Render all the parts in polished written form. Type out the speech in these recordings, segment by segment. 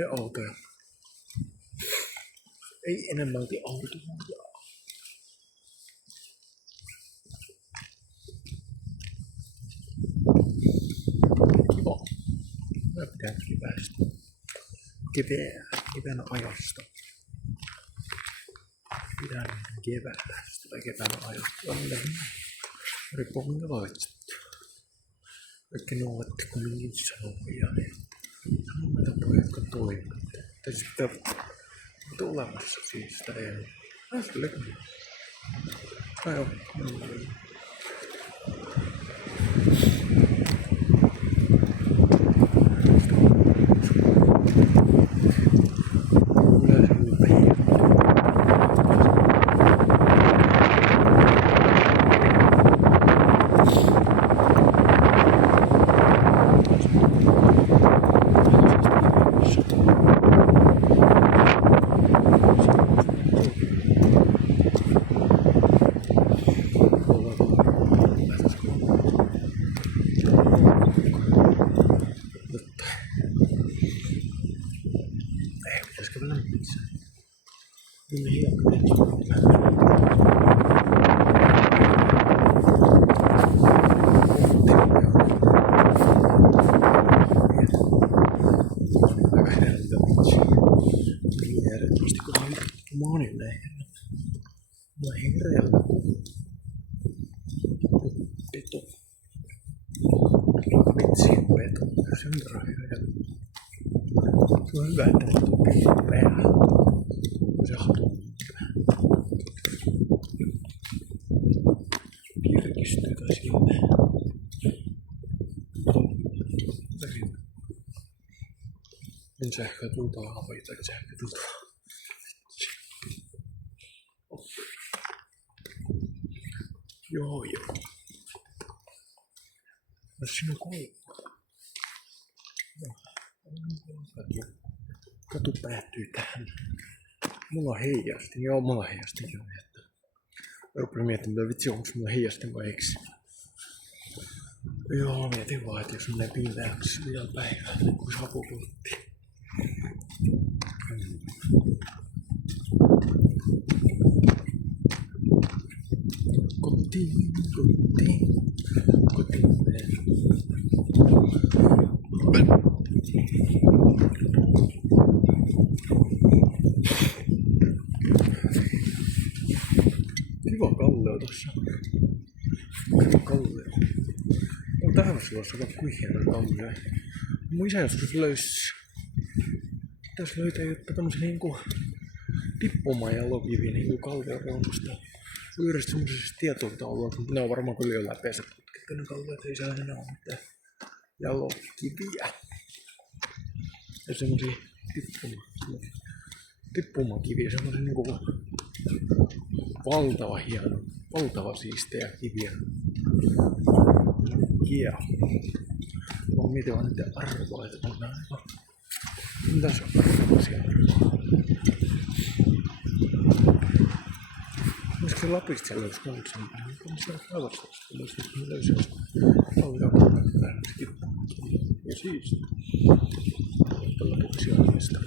Ei autoja. Ei enemmälti autoja. Kiva. Mä pitää kiväästä. Kevään ajasta. Pidän keväästä tai kevään ajasta. Riippuu minkä valitset. Kaikki ne olette kumminkin sanoja. Sanomme tapoja, jotka toimivat. Tai sitten olemassa siis sitä ei. Kyllä. Joo. Se on hyvä, että se tukee päähän. Se haluaa. Virkistyy kai sinne. En sähkötulta havaita, eikä sähkötulta. Joo. No siinä on koukku. Katu päättyy tähän. Mulla on heijastin. Joo, mulla on heijastin. Mä rupean miettimään, vitsi, onko mulla heijastin vai eikö? Joo, mietin vaan, että jos menee pimeäksi vielä päivää, niin kun saapuu kotiin. Kotiin menen. Kiva kallio tossa. Kallio. On tähän sulossa vaan kuin hieno kallio. Mun isä joskus pitäis löytää jotta tämmösen niinku tippumajalokivi niinku kallioreunasta. Se on yhdessä semmosessa tietotaulua, mutta ne on varmaan kyllä jo läpeensä tutkittu ne kalliot, ei saa enää ole mitään jalokiviä. Ja semmosia tippumakiviä, semmosia niinku valtava hieno, valtava siistejä kiviä. Mä mietin vaan niiden arvoa, että on nää aivan. Mitä se on arvoisia arvoa? Olisiko Lapista siellä olisi koulutuksen paljon? On siellä kaivastosta, kun mä löysin jostain paljon päivänä tippumakiviä. Ja siisti. Tällä puhuisiaista.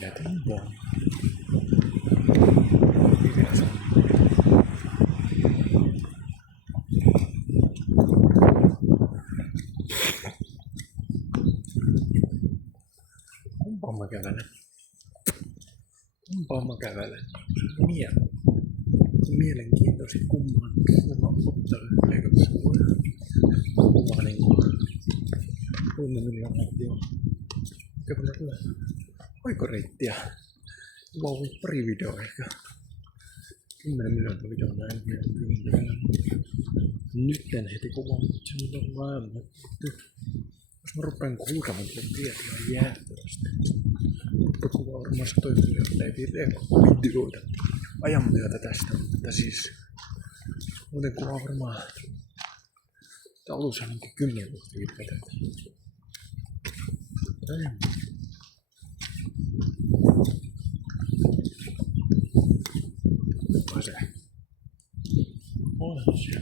Mietin vaan. Kumpaan mä kävelen? Mielenkiintoisin kumman ottelu. Eikö se ole? Kummaa niinku 3 miljoonaa joo. Kävelen tulee oikoreittiä. Kuvaa pari videoa ehkä. 10 miljoonaa videoa näin. 10 miljoonaa. Nyt en heti kuvaa, mutta se on vaan jos mä rupean kuulkamaan tietoa jäätävästi. Kuvaa varmaan 100 miljoonaa videoita ajan myötä tästä, mutta siis muuten kuvaa varmaan että alussa on 10 vuotta videoita. Onko se? On se.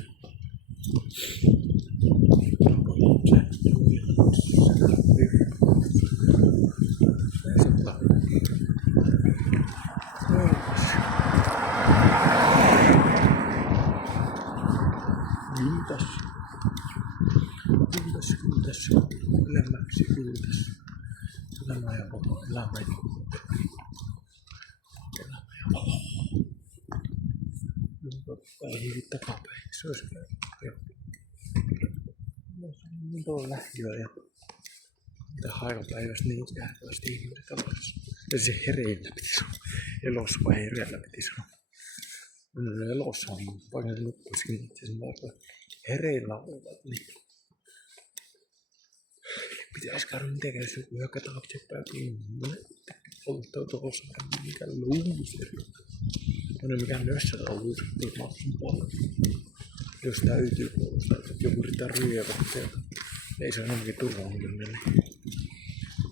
tässä. Elämä ja valo, elämä ja valo. Elämä ja valo. Päihin takapäin, se olisi hyvä. Niin tuolla lähiöä ja mitä haikapäivästä niinkään tällaista ihmisen tavallista. Ja se hereillä pitäisi olla. Elossa vai hereillä pitäisi olla. No elossa on, vaikka ne nukkuisikin itse asiassa hereillä olevat, niin pitäisi käydä mitenkään jos joku hyökkä taaksepäin kiinni. Polttaa tuossa mikä luuseri. No mikä nössälä on luuseri mahdollisimman paljon. Jos täytyy puolustaa, että joku yrittää ryövätä sieltä. Ei se ole ainakin turvallinen.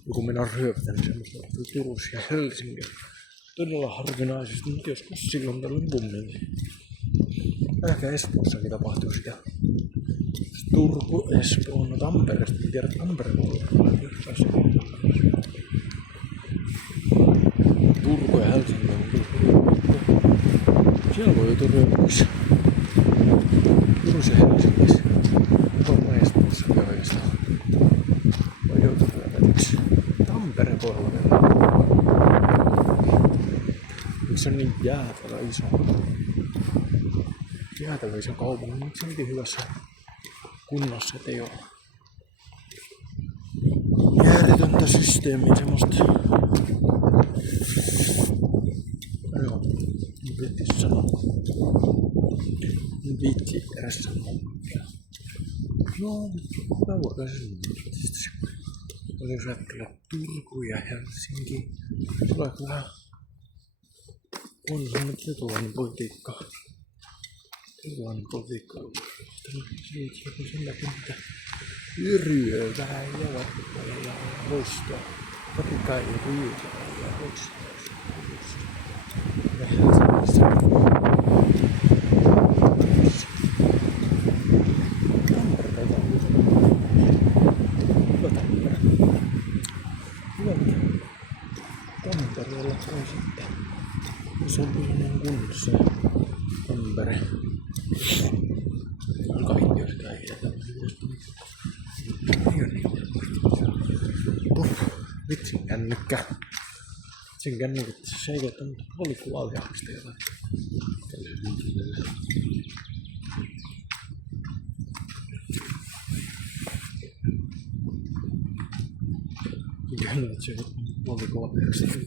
Joku mennään ryövätä, niin semmoista on Turussa ja Helsingissä. Todella harvinaisesti, mutta joskus silloin tällöin kumminkin. Ehkä Espoossakin tapahtuu sitä. Turku, Espoo, no Tampereesta. En tiedä, Tampereella on Turku ja Helsinki on siellä voi joutua ryöpyssä. Turussa ja Helsingissä. Tuolla Espoossakin oikeastaan. Voi joutua ryöpyksi. Tampere voi olla vielä. Se on niin jäätävä iso. Jäätävä iso kaupunki. Miksi se on niin hyvässä kunnossa, ettei oo järjetöntä systeemiä semmoista. Joo, viittis sanoa. Viitsi eräs sanoa. No, kauakaan se viittis. Jos ajattelee Turku ja Helsinki, tulee vähän on semmoinen tietynlainen politiikka. Tietynlainen politiikka on siitä, kun sen näkyy mitä ryövää ja vattaa ja loistaa. Toki kai ryövää ja loistaa. Ja Helsingissä. Tampere taitaa olla. Hyvä Tampere. Hyvä. Tampereella on sitten. Se on sellainen kunnossa Tampere. Kaikki on sitä hieltä. Ei oo niin. Vitsin kännykkä. Vitsin kännykkä. Se ei ole valikuvaljaksista jotain. Mikä nyt se on valikuvaljaksista?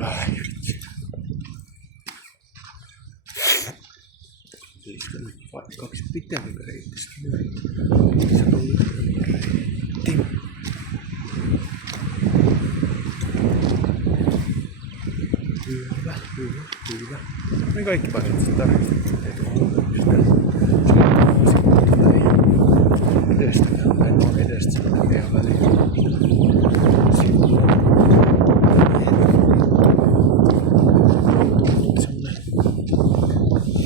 Ai vitsi. Pitäisikö nyt vaikka pitempi reittistä myöhemmin? Se on reitti. Hyvä. Me kaikki paikat tarkistettu. Ei tule edestäkään. En ole edestä sitä meidän väliin.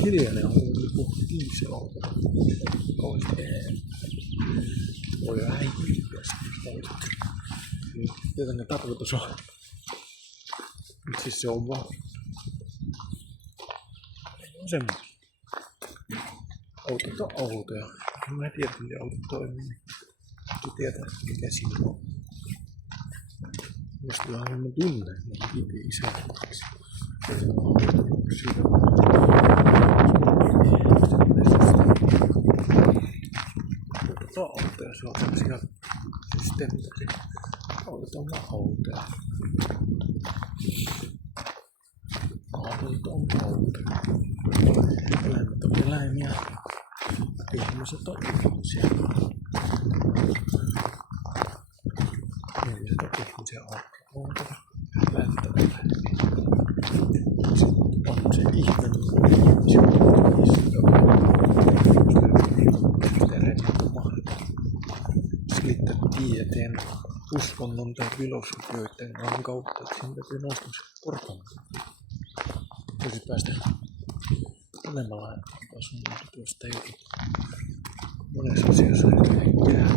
Hiljainen on joku dieselauto. Oikein. Voi vähän hiljaisesti. Joten tarkoitus on. Siis se on vaan. On semmoinen. Autot on autoja. Mä en tiedä, miten autot toimii. Täytyy tietää, mikä siinä on. Jos tulee hieman tunne, niin kipi isäksi. Siitä autoja, se on sellaisia systeemitä. Autot on vaan autoja. Autot on autoja. Eläimet on eläimiä. Ihmiset on ihmisiä. Ihmiset on ihmisiä autoja. Eläimet on eläimiä. On se ihminen, selittää tieteen, uskonnon tai filosofioiden kautta, että siinä täytyy nostaa se portalle. Voisi päästä olemalla asunnolla tuosta joku. Monessa asiassa ei jää.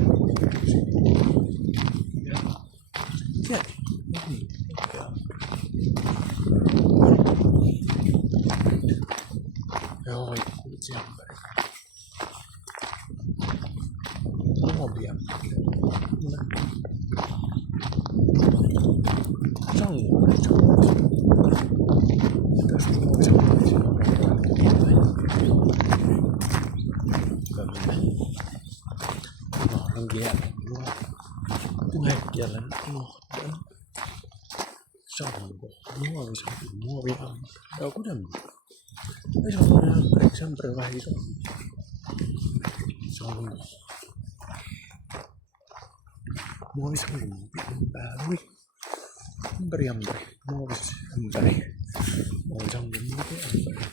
Ja niin, Joo, kuitsi ämpäri. Muovia. Sangoja. Tässä on muovisangoja. Unohdan kielen. Puhekielen unohdan. Sango. Muovisango. Muoviampäri. Joo, kuten ei se ole ämpäri. Ämpäri on vähän isompi. Sango. Muovisango. Muoviämpäri. Ämpäri. Muovisämpäri. Muovisango. Muoviämpäri.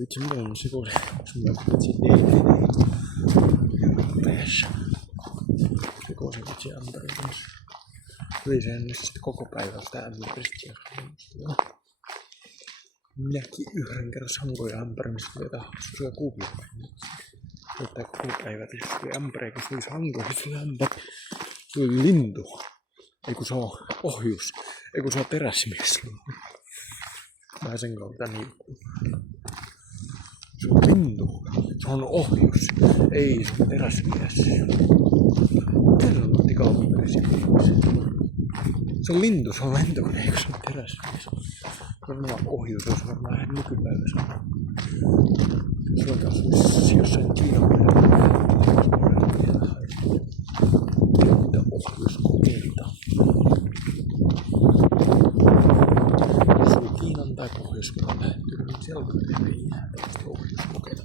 Vitsi, mitä on sekoisin? Onks mulla vitsi teessä? Sekoisin vitsi ämpärin kanssa. Tuli se ennen sitten koko päivä sitä ämpäristä. Minäkin yhden kerran sangoja ämpärimistä vielä hassuja kuvia. Jotta koko päivä tietysti ämpäriä, kun se oli sangoja, se oli ämpäri. Se oli lintu. Ei kun se on ohjus. Ei kun se on teräsmies. Vähän sen kautta niikkuu. Se on lintu. Se on ohjus. Ei, se on teräsmies. Miten se on tikauppaperisiä? Se on lintu, se on lentokone, eikö se on teräsmies? Varmaan ohjus, se on varmaan nykypäivässä. Se on taas jossain Kiinan perällä. Mitä ohjuskokeita? Se oli Kiinan tai Pohjois-Korean lähettyy, niin siellä on hyvin tällaista ohjuskokeita.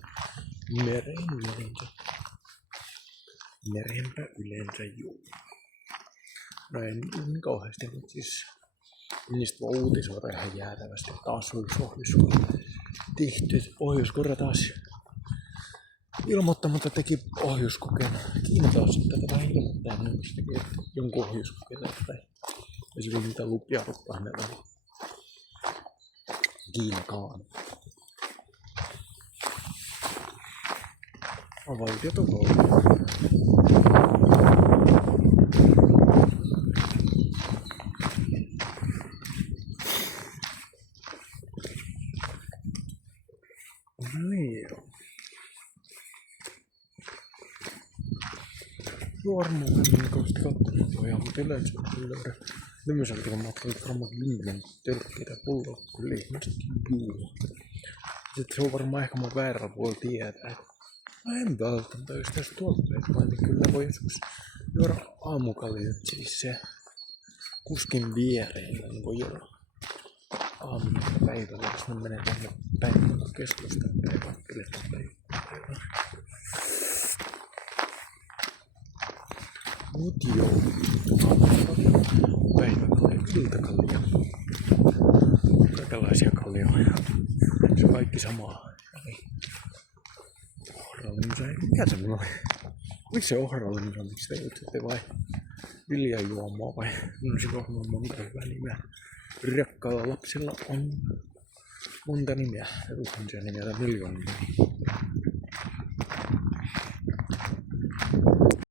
Merenpä yleensä juu. No en niin kauheasti, mutta siis niistä voi uutisoida ihan jäätävästi. Taas on yksi ohjuskoke tehty. Pohjois-Korea taas ilmoittamatta teki ohjuskokeen. Kiina taas tätä vähän ilmoittaa, että se teki jonkun ohjuskokeen tai ei sillä mitään lupia ottaa hänellä. Kiinakaan. Valtiot on valtiot. Varmaan en kauheasti kattonut pohjaa, mutta yleensä löydä. Tämmöiseltä kun matkalle varmaan 10 tölkkiä tai pulloa, kun ihmisetkin juo. Sitten se on varmaan ehkä mun väärä puoli tietää, että mä en välttämättä, jos tässä tuotteet, niin kyllä voi joskus juoda aamukaljat, siis se kuskin viereen, niin voi juoda aamupäivällä, jos mä menen tänne päivänä keskustan päivään, piletään päivänä. Mut joo, päiväkalja, iltakalja, kaikenlaisia kaljoja, se on kaikki samaa. Ohralimsa, mikä se mulla oli? Miksi se ohralimsa, miksi te jutsette vai viljajuomaa vai? No se on monta hyvää nimeä. Rakkailla lapsilla on monta nimeä, tuhansia nimeä tai miljoonia nimeä.